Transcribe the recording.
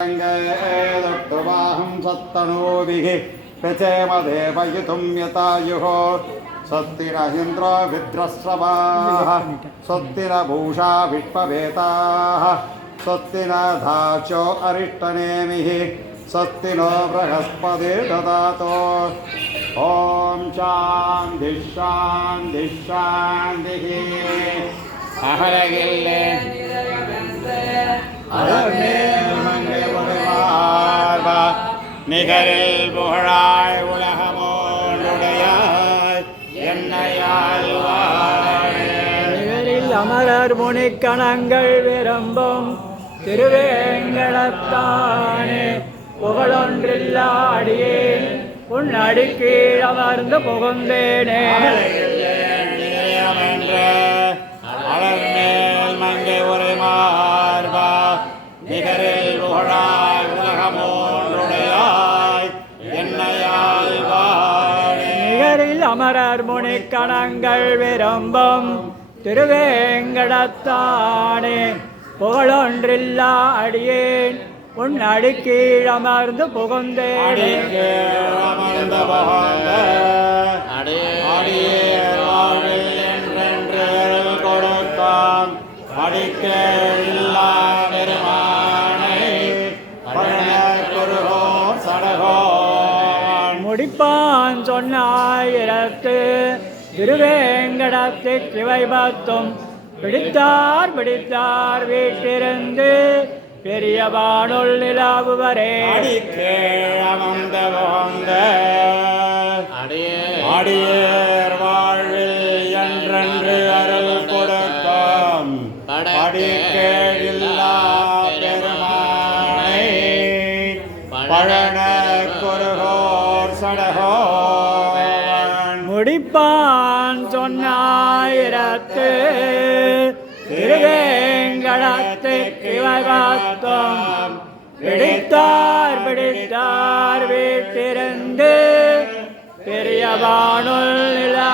दत्तवाहं सत्तनोभिः प्रचेम देवयितुं यतायुः स्वस्ति न इन्द्रो वृत्रस्रवाः स्वस्ति न पूषा विश्ववेदाः स्वस्ति न धाचो अरिष्टनेमिः स्वस्ति नो बृहस्पतिर्दधातु ॐ शान्ति शान्ति शान्तिः अहरगिल्ले நிகரில் புகழாய் உலகமோடுடையாய் நிகரில் அமரர் முனிக்கணங்கள் விரும்பும் திருவேங்கடத்தானே புகழொன்றில்லாடியே உன் அடிக்கீழ் அமர்ந்து புகுந்தேனே அலர்மேல் மங்கை உரை மார்பா நிகரில் புகழாய் உலகமோடுடையாய் நிகரில் அமரர் முனிக்கணங்கள் விரும்பும் திருவேங்கடத்தானே புகழொன்றில்லா அடியேன் உன் அடிக்கீழ் அமர்ந்து புகுந்தேனே முடிப்பான் சொன்னாயிரத்து திருவேங்கடத்து சிவை பத்தும் பிடித்தார் பிடித்தார் வீட்டிருந்து பெரியவானுள் நிலாவுவரே அடியேர் வாழ்வில் என்றென்று அருள் கொடுக்கும் படிக்கேழில்லா பெருமானை பழன குருகோர் சடகோன் முடிப்பான் சொன்னாயிரத்து திருவேங்கடத்து சிவை பத்தும் பிடித்தார் பிடித்தார் வீட்டிருந்து பெரியவானுள் நிலா